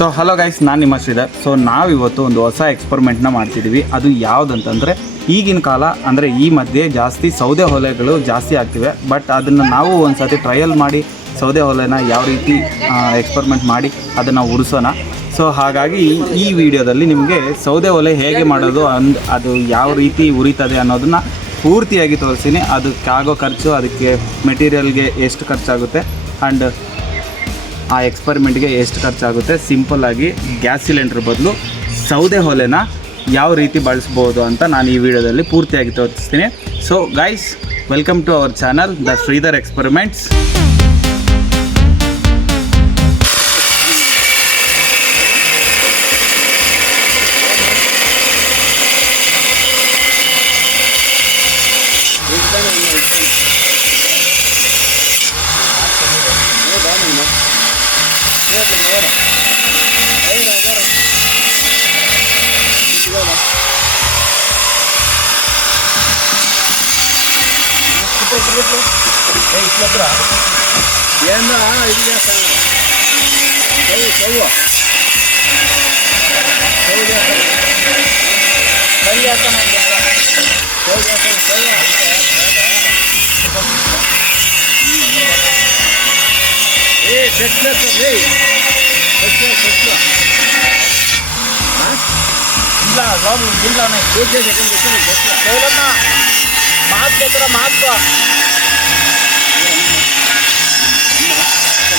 So hello guys, ನಾನು ನಿಮ್ಮ Sridhar. So ನಾವಿವತ್ತು ಒಂದು ಹೊಸ ಎಕ್ಸ್ಪರಿಮೆಂಟ್ನ ಮಾಡ್ತಿದ್ದೀವಿ. ಅದು ಯಾವುದಂತಂದರೆ, ಈಗಿನ ಕಾಲ ಅಂದರೆ ಈ ಮಧ್ಯೆ ಜಾಸ್ತಿ ಸೌದೆ ಒಲೆಗಳು ಜಾಸ್ತಿ ಆಗ್ತಿವೆ. ಬಟ್ ಅದನ್ನು ನಾವು ಒಂದು ಸತಿ ಟ್ರಯಲ್ ಮಾಡಿ ಸೌದೆ ಒಲೆನ ಯಾವ ರೀತಿ ಎಕ್ಸ್ಪರಿಮೆಂಟ್ ಮಾಡಿ ಅದನ್ನು ಉಡಿಸೋಣ. ಸೊ ಹಾಗಾಗಿ ಈ ವಿಡಿಯೋದಲ್ಲಿ ನಿಮಗೆ ಸೌದೆ ಒಲೆ ಹೇಗೆ ಮಾಡೋದು, ಅದು ಯಾವ ರೀತಿ ಉರಿತದೆ ಅನ್ನೋದನ್ನು ಪೂರ್ತಿಯಾಗಿ ತೋರಿಸ್ತೀನಿ. ಅದಕ್ಕಾಗೋ ಖರ್ಚು, ಅದಕ್ಕೆ ಮೆಟೀರಿಯಲ್ಗೆ ಎಷ್ಟು ಖರ್ಚಾಗುತ್ತೆ ಆ್ಯಂಡ್ ಆ ಎಕ್ಸ್ಪರಿಮೆಂಟ್ಗೆ ಎಷ್ಟು ಖರ್ಚಾಗುತ್ತೆ, ಸಿಂಪಲ್ಲಾಗಿ ಗ್ಯಾಸ್ ಸಿಲಿಂಡ್ರ್ ಬದಲು ಸೌದೆ ಒಲೆನ ಯಾವ ರೀತಿ ಬಳಸ್ಬೋದು ಅಂತ ನಾನು ಈ ವಿಡಿಯೋದಲ್ಲಿ ಪೂರ್ತಿಯಾಗಿ ತೋರಿಸ್ತೀನಿ. So guys, welcome to our channel the Sridhar experiments.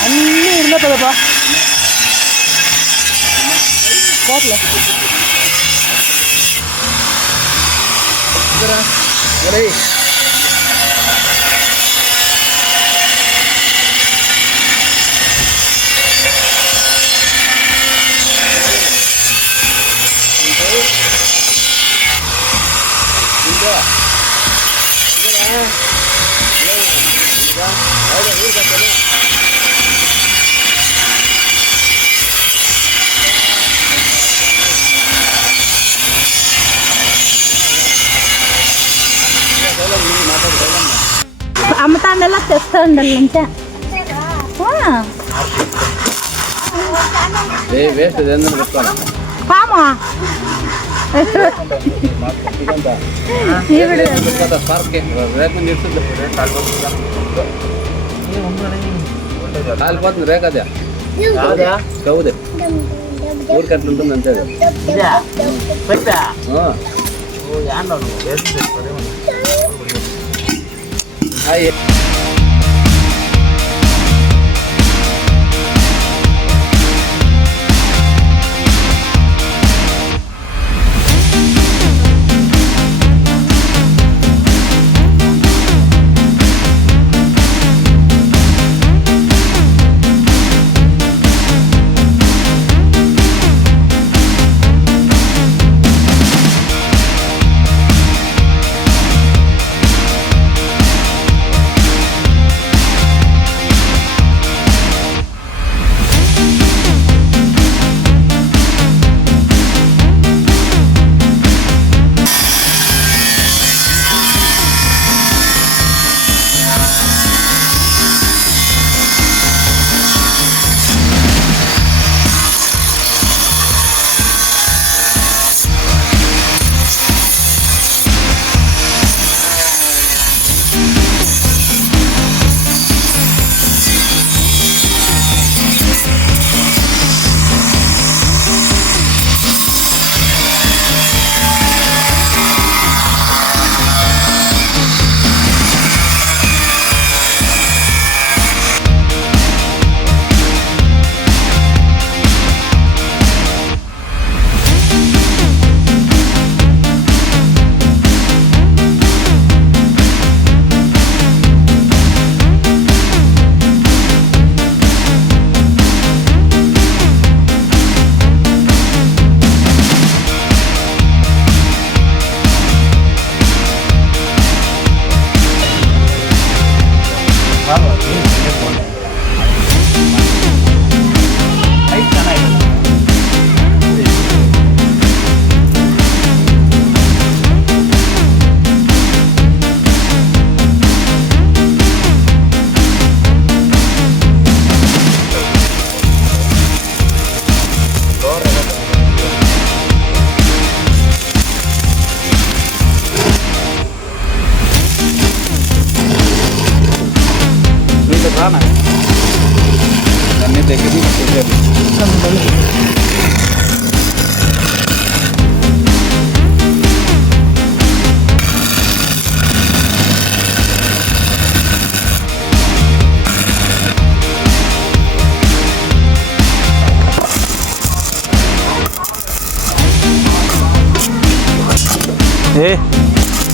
అన్నీ ఇరుమతుందప్పా కోట్ల అమ్మతాండల్లా తెస్తా ఉండాలి అంతే. పామా కాలిపోతుంది రేకదా చౌదే ఊరికి అట్లా ఉంటుంది అంతే.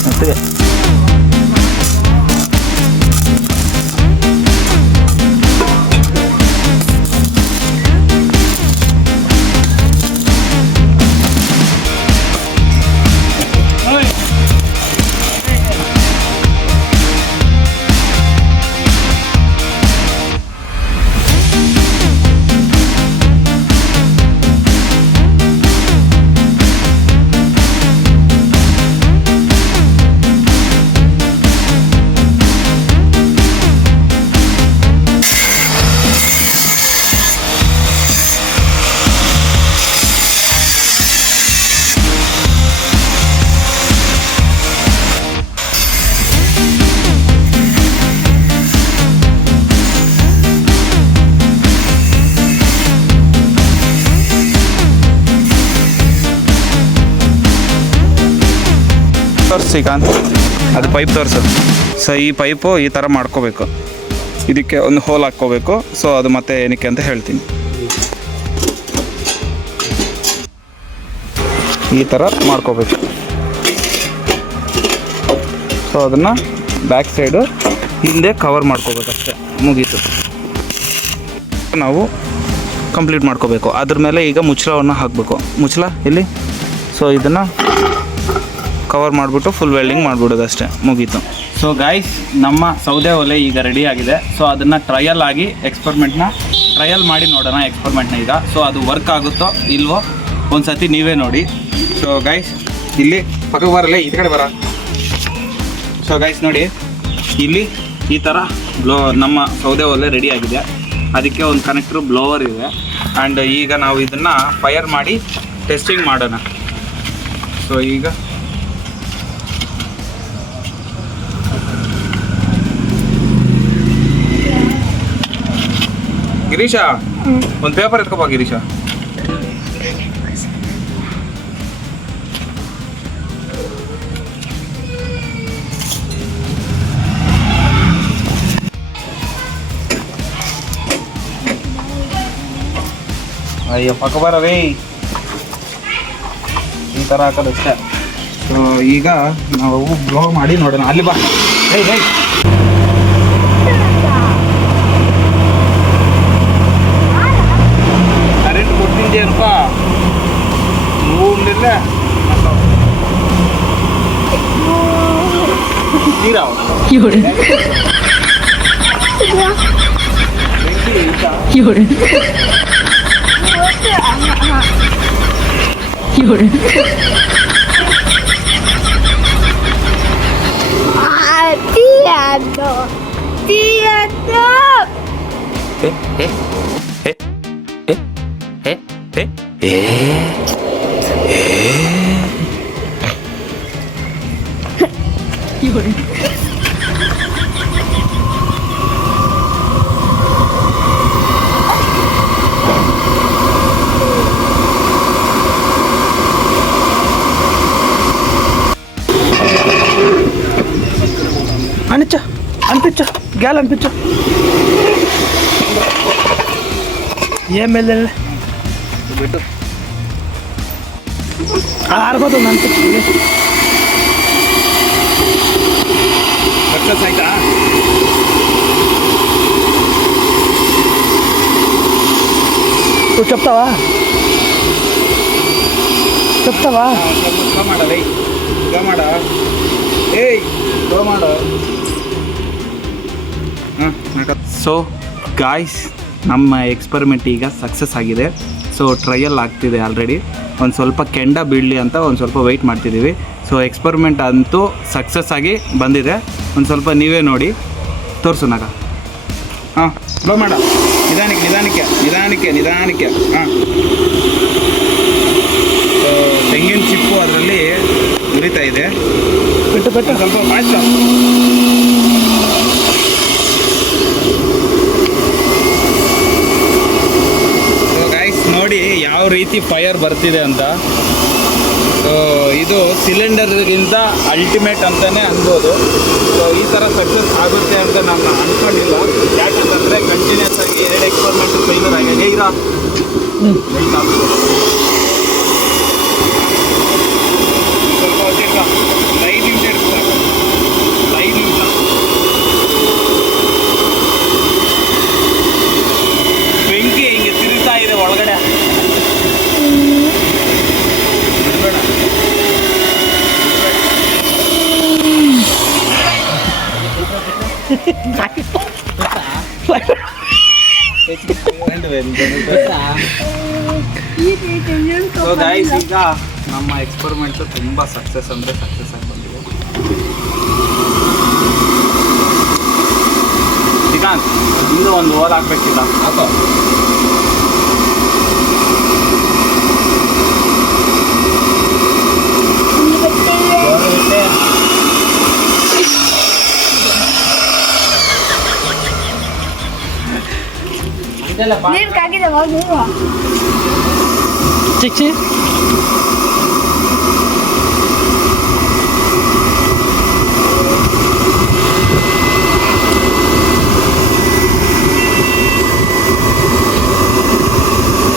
ಮತ್ತೆ ಶ್ರೀಕಾಂತ್ ಅದು ಪೈಪ್ ತೋರಿಸು. ಸೊ ಈ ಪೈಪು ಈ ಥರ ಮಾಡ್ಕೋಬೇಕು, ಇದಕ್ಕೆ ಒಂದು ಹೋಲ್ ಹಾಕ್ಕೋಬೇಕು. ಸೊ ಅದು ಮತ್ತೆ ಏನಕ್ಕೆ ಅಂತ ಹೇಳ್ತೀನಿ. ಈ ಥರ ಮಾಡ್ಕೋಬೇಕು. ಸೊ ಅದನ್ನು ಬ್ಯಾಕ್ ಸೈಡು ಹಿಂದೆ ಕವರ್ ಮಾಡ್ಕೋಬೇಕಷ್ಟೆ, ಮುಗೀತು. ನಾವು ಕಂಪ್ಲೀಟ್ ಮಾಡ್ಕೋಬೇಕು. ಅದ್ರ ಮೇಲೆ ಈಗ ಮುಚ್ಚಳವನ್ನು ಹಾಕಬೇಕು. ಮುಚ್ಚಳ ಇಲ್ಲಿ. ಸೊ ಇದನ್ನು ಕವರ್ ಮಾಡಿಬಿಟ್ಟು ಫುಲ್ ವೆಲ್ಡಿಂಗ್ ಮಾಡಿಬಿಡೋದು ಅಷ್ಟೇ, ಮುಗೀತು. ಸೊ ಗೈಸ್, ನಮ್ಮ ಸೌದೆ ಒಲೆ ಈಗ ರೆಡಿ ಆಗಿದೆ. ಸೊ ಅದನ್ನು ಟ್ರಯಲ್ ಆಗಿ ಟ್ರಯಲ್ ಮಾಡಿ ನೋಡೋಣ ಎಕ್ಸ್ಪರಿಮೆಂಟ್ನ ಈಗ. ಸೊ ಅದು ವರ್ಕ್ ಆಗುತ್ತೋ ಇಲ್ವೋ ಒಂದು ಸತಿ ನೀವೇ ನೋಡಿ. ಸೊ ಗೈಸ್, ಇಲ್ಲಿ ಪಕ್ಕಕ್ಕೆ ಬರಲ್ಲ, ಈ ಕಡೆ ಬರ. ಸೊ ಗೈಸ್ ನೋಡಿ, ಇಲ್ಲಿ ಈ ಥರ ನಮ್ಮ ಸೌದೆ ಒಲೆ ರೆಡಿ ಆಗಿದೆ. ಅದಕ್ಕೆ ಒಂದು ಕನೆಕ್ಟ್ರು ಬ್ಲೋವರ್ ಇದೆ. ಆ್ಯಂಡ್ ಈಗ ನಾವು ಇದನ್ನು ಫೈರ್ ಮಾಡಿ ಟೆಸ್ಟಿಂಗ್ ಮಾಡೋಣ. ಸೊ ಈಗ ಗಿರೀಶ, ಒಂದು ಪೇಪರ್ ಎತ್ಕೋಬಾ ಗಿರೀಶ. ಅಯ್ಯೋ ಪಕ್ಕ ಬರವೇ, ಈ ಥರ ಹಾಕೋದಷ್ಟೇ. ಸೊ ಈಗ ನಾವು ಬ್ಲೋ ಮಾಡಿ ನೋಡೋಣ. ಅಲ್ಲಿ ಬಾ. ಹೇ ಕರೆಂಟ್ ಕೊಟ್ಟಿದ್ದೇನಪ್ಪ, ನೋಡಲಿಲ್ಲ ನೀರಾವ అనిపించు గ్యాల్ అనిపించు ఏం వెళ్ళలే పెట్టు ఆరిపోతుంది అనిపించింది. సక్సెస్ అయితా నువ్వు చెప్తావా ಮಾಡಲೇ ಮಾಡ ಏಯ್ ಮಾಡ. ಸೊ ಗಾಯ್ಸ್, ನಮ್ಮ ಎಕ್ಸ್ಪರಿಮೆಂಟ್ ಈಗ ಸಕ್ಸಸ್ ಆಗಿದೆ. ಸೊ ಟ್ರಯಲ್ ಆಗ್ತಿದೆ ಆಲ್ರೆಡಿ. ಒಂದು ಸ್ವಲ್ಪ ಕೆಂಡ ಬೀಳಲಿ ಅಂತ ಒಂದು ಸ್ವಲ್ಪ ವೆಯ್ಟ್ ಮಾಡ್ತಿದ್ದೀವಿ. ಸೊ ಎಕ್ಸ್ಪರಿಮೆಂಟ್ ಅಂತೂ ಸಕ್ಸಸ್ ಆಗಿ ಬಂದಿದೆ. ಒಂದು ಸ್ವಲ್ಪ ನೀವೇ ನೋಡಿ ತೋರಿಸು ನಾಗ. ಹಾಂ, ಬ್ಲೋ ಮಾಡ. ನಿಧಾನಕ್ಕೆ. ಹಾಂ, ತೆಂಗಿನ ಚಿಪ್ಪು ಅದರಲ್ಲಿ ಉರಿತಾ ಇದೆ. ಬಿಟ್ಟು ಸ್ವಲ್ಪ ಫಾಸ್ಟ್. ನೋಡಿ ಯಾವ ರೀತಿ ಫೈರ್ ಬರ್ತಿದೆ ಅಂತ. ಸೊ ಇದು ಸಿಲಿಂಡರ್ಗಿಂತ ಅಲ್ಟಿಮೇಟ್ ಅಂತಲೇ ಅನ್ಬೋದು. ಸೊ ಈ ಥರ ಸಕ್ಸಸ್ ಆಗುತ್ತೆ ಅಂತ ನಾನು ಅಂದ್ಕೊಂಡಿಲ್ಲ. ಯಾಕಂತಂದರೆ ಕಂಟಿನ್ಯೂಸ್ ಆಗಿ 2 ಎಕ್ಸ್ಪರಿಮೆಂಟ್ ಫೇಲ್ಯೂರ್ ಆಗಿದೆ. ಇರೋ ಸ್ವಲ್ಪ ಹೊತ್ತಿಲ್ಲ, 5 ನಿಮಿಷ ಇರ್ತದೆ, 5 ನಿಮಿಷ. ಬೆಂಕಿ ಹಿಂಗೆ ತಿರುಗ್ತಾ ಇದೆ ಒಳಗಡೆ. ಬಿಡಬೇಡ. ಸೊ ಗೈಸ್, ಈಗ ನಮ್ಮ ಎಕ್ಸ್ಪರಿಮೆಂಟು ತುಂಬ ಸಕ್ಸಸ್ ಅಂದರೆ ಸಕ್ಸಸ್ ಆಗಿ ಬಂದಿದೆ. ಶ್ರೀಕಾಂತ್, ಇಂದು ಒಂದು ಹೋಲ್ ಹಾಕ್ಬೇಕಿಲ್ಲ ಹಾಕೋ. ನೀರು ಕಾಗಿದೆ ಚಿಕ್ಕಿ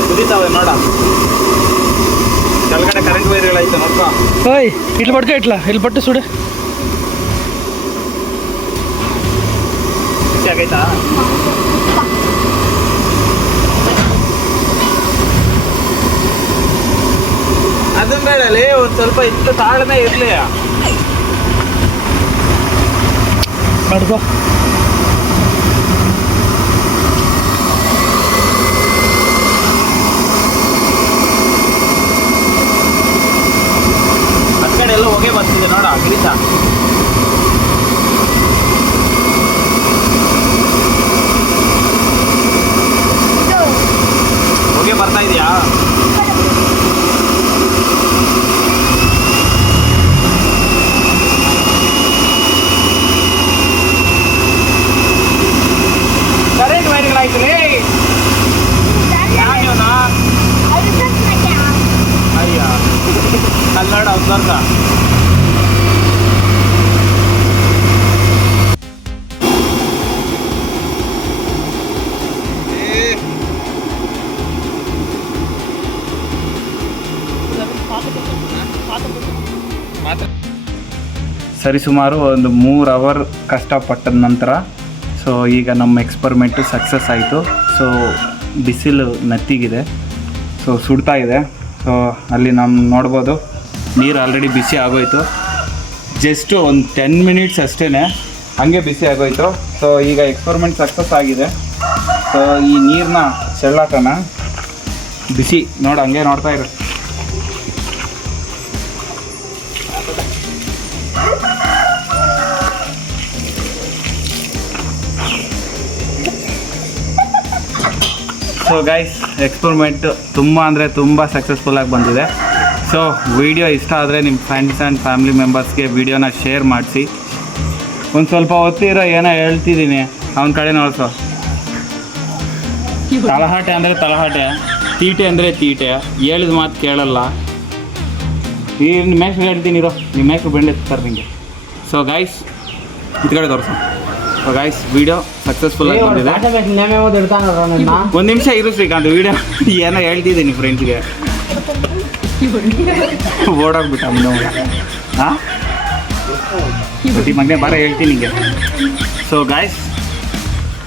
ಕುದೀತಾವೆ ನೋಡ. ಕೆಳಗಡೆ ಕರೆಂಟ್ ವೈರ್ಗಳೈತೆ ನೋಡ್ಕೊ. ಓಯ್ ಇಲ್ಲಿ ಪಡ್ಕ ಇಟ್ಲ, ಇಲ್ಲಿ ಪಟ್ಟು ಸುಡು. ಖುಷಿ ಆಗೈತಾ? ಅದನ್ನ ಬೇಡಲ್ಲಿ ಒಂದು ಸ್ವಲ್ಪ ಇಷ್ಟು ತಾಳ್ಮೆ ಇರಲಿ. ಮಾಡ್ಕೋ. ಆ ಕಡೆ ಎಲ್ಲ ಹೊಗೆ ಬರ್ತಿದೆ ನೋಡ, ಗಿರಿತಾ. ಹೊಗೆ ಬರ್ತಾ ಇದೆಯಾ? ಕರೆಂಟ್ ವೈರ್ಗಳಾಯ್ತು ರೀ. ಯಾವ್ಯಾವನ ಅಯ್ಯ ಅಲ್ಲಿ ನೋಡ ಅವ್ರ ಸರಿಸುಮಾರು ಒಂದು 3 ಅವರ್ ಕಷ್ಟಪಟ್ಟದ ನಂತರ ಸೊ ಈಗ ನಮ್ಮ ಎಕ್ಸ್ಪರಿಮೆಂಟು ಸಕ್ಸಸ್ ಆಯಿತು. ಸೊ ಬಿಸಿಲು ನತ್ತಿಗಿದೆ, ಸೊ ಸುಡ್ತಾ ಇದೆ. ಸೊ ಅಲ್ಲಿ ನಾವು ನೋಡ್ಬೋದು ನೀರು ಆಲ್ರೆಡಿ ಬಿಸಿ ಆಗೋಯ್ತು. ಜಸ್ಟು ಒಂದು 10 ಮಿನಿಟ್ಸ್ ಅಷ್ಟೇ ಹಾಗೆ ಬಿಸಿ ಆಗೋಯ್ತು. ಸೊ ಈಗ ಎಕ್ಸ್ಪರಿಮೆಂಟ್ ಸಕ್ಸಸ್ ಆಗಿದೆ. ಸೊ ಈ ನೀರನ್ನ ಚೆಲ್ಲಾಕನ ಬಿಸಿ ನೋಡಿ ಹಂಗೆ ನೋಡ್ತಾ ಇರು. ಸೊ ಗೈಸ್, ಎಕ್ಸ್ಪರಿಮೆಂಟ್ ತುಂಬ ಅಂದರೆ ತುಂಬ ಸಕ್ಸಸ್ಫುಲ್ಲಾಗಿ ಬಂದಿದೆ. ಸೊ ವಿಡಿಯೋ ಇಷ್ಟ ಆದರೆ ನಿಮ್ಮ ಫ್ರೆಂಡ್ಸ್ ಆ್ಯಂಡ್ ಫ್ಯಾಮಿಲಿ ಮೆಂಬರ್ಸ್ಗೆ ವಿಡಿಯೋನ ಶೇರ್ ಮಾಡಿಸಿ. ಒಂದು ಸ್ವಲ್ಪ ಹೊತ್ತಿರೋ ಏನೋ ಹೇಳ್ತಿದ್ದೀನಿ ಅವನ ಕಡೆ ನೋಡ್ಸೋ. ತಲಹಾಟೆ ಅಂದರೆ ತಲಹಾಟೆ, ತೀಟೆ ಅಂದರೆ ತೀಟೆ, ಹೇಳಿದ ಮಾತು ಕೇಳಲ್ಲ. ಈ ನಿಮ್ಮ ಹೆಸ್ರು ಹೇಳ್ತೀನಿ ಇರೋ, ನಿಮ್ಮ ಹೆಸ್ರು ಬೆಂಡೆತ್ತಾರೆ ನಿಮಗೆ. ಸೊ ಗೈಸ್, ಇದು ಕಡೆ ತೋರಿಸೋ. ಸೊ ಗೈಸ್, ವಿಡಿಯೋ ಸಕ್ಸಸ್ಫುಲ್ಲಾಗಿ ಬಂದಿದೆ. ಒಂದು ನಿಮಿಷ ಇರು ಶ್ರೀಕಾಂತ್, ವಿಡಿಯೋ ಏನೋ ಹೇಳ್ತಿದ್ದೀನಿ ಫ್ರೆಂಡ್ಸ್ಗೆ. ಓಡೋಗ್ಬಿಟ್ಟ ಹಾಂ ಮಗನೇ ಬಾರ ಹೇಳ್ತೀನಿ ನಿಮಗೆ. ಸೊ ಗಾಯ್ಸ್,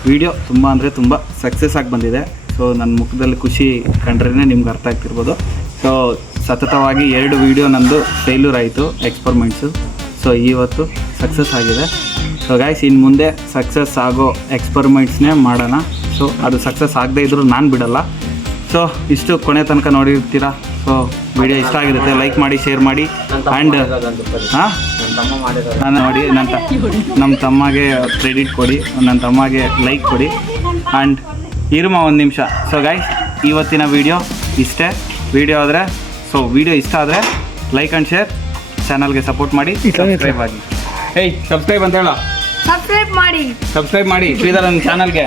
ವಿಡಿಯೋ ತುಂಬ ಅಂದರೆ ತುಂಬ ಸಕ್ಸಸ್ ಆಗಿ ಬಂದಿದೆ. ಸೊ ನನ್ನ ಮುಖದಲ್ಲಿ ಖುಷಿ ಕಂಡ್ರೇ ನಿಮ್ಗೆ ಅರ್ಥ ಆಗ್ತಿರ್ಬೋದು. ಸೊ ಸತತವಾಗಿ 2 ವೀಡಿಯೋ ನಂದು ಫೇಲ್ಯೂರ್ ಆಯಿತು ಎಕ್ಸ್ಪರಿಮೆಂಟ್ಸು. ಸೊ ಇವತ್ತು ಸಕ್ಸಸ್ ಆಗಿದೆ. ಸೊ ಗಾಯ್ಸ್, ಇನ್ನು ಮುಂದೆ ಸಕ್ಸಸ್ ಆಗೋ ಎಕ್ಸ್ಪರಿಮೆಂಟ್ಸ್ನೇ ಮಾಡೋಣ. ಸೊ ಅದು ಸಕ್ಸಸ್ ಆಗದೇ ಇದ್ದರೂ ನಾನು ಬಿಡಲ್ಲ. ಸೊ ಇಷ್ಟು ಕೊನೆ ತನಕ ನೋಡಿರ್ತೀರಾ. ಸೊ ವಿಡಿಯೋ ಇಷ್ಟ ಆಗಿರುತ್ತೆ, ಲೈಕ್ ಮಾಡಿ, ಶೇರ್ ಮಾಡಿ. ಆ್ಯಂಡ್ ಹಾಂ, ನಾನು ನೋಡಿ ನಮ್ಮ ತಮ್ಮಗೆ ಕ್ರೆಡಿಟ್ ಕೊಡಿ, ನನ್ನ ತಮ್ಮಗೆ ಲೈಕ್ ಕೊಡಿ. ಆ್ಯಂಡ್ ಇರುಮ ಒಂದು ನಿಮಿಷ. ಸೊ ಗೈಸ್, ಇವತ್ತಿನ ವಿಡಿಯೋ ಇಷ್ಟೇ. ವಿಡಿಯೋ ಇಷ್ಟ ಆದರೆ ಲೈಕ್ ಆ್ಯಂಡ್ ಶೇರ್, ಚಾನಲ್ಗೆ ಸಪೋರ್ಟ್ ಮಾಡಿ, ಸಬ್ಸ್ಕ್ರೈಬ್ ಆಗಿ. ಸಬ್ಸ್ಕ್ರೈಬ್ ಅಂತ ಹೇಳ, ಸಬ್ಸ್ಕ್ರೈಬ್ ಮಾಡಿ ಶ್ರೀಧರನ್ ಚಾನಲ್ಗೆ.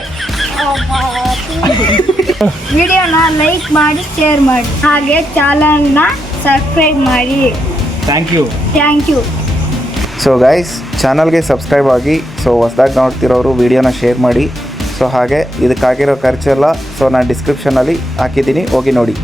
ವಿಡಿಯೋನ ಲೈಕ್ ಮಾಡಿ ಶೇರ್ ಮಾಡಿ ಹಾಗೆ ಚಾನಲ್ನ ಸಬ್ಸ್ಕ್ರೈಬ್ ಮಾಡಿ thank you. Thank you. So guys, ಚಾನಲ್ಗೆ ಸಬ್ಸ್ಕ್ರೈಬ್ ಆಗಿ. ಸೊ ಹೊಸ್ದಾಗಿ ನೋಡ್ತಿರೋರು ವೀಡಿಯೋನ ಶೇರ್ ಮಾಡಿ. ಸೊ ಹಾಗೆ ಇದಕ್ಕಾಗಿರೋ ಖರ್ಚೆಲ್ಲ ಸೊ ನಾನು ಡಿಸ್ಕ್ರಿಪ್ಷನಲ್ಲಿ ಹಾಕಿದ್ದೀನಿ, ಹೋಗಿ ನೋಡಿ.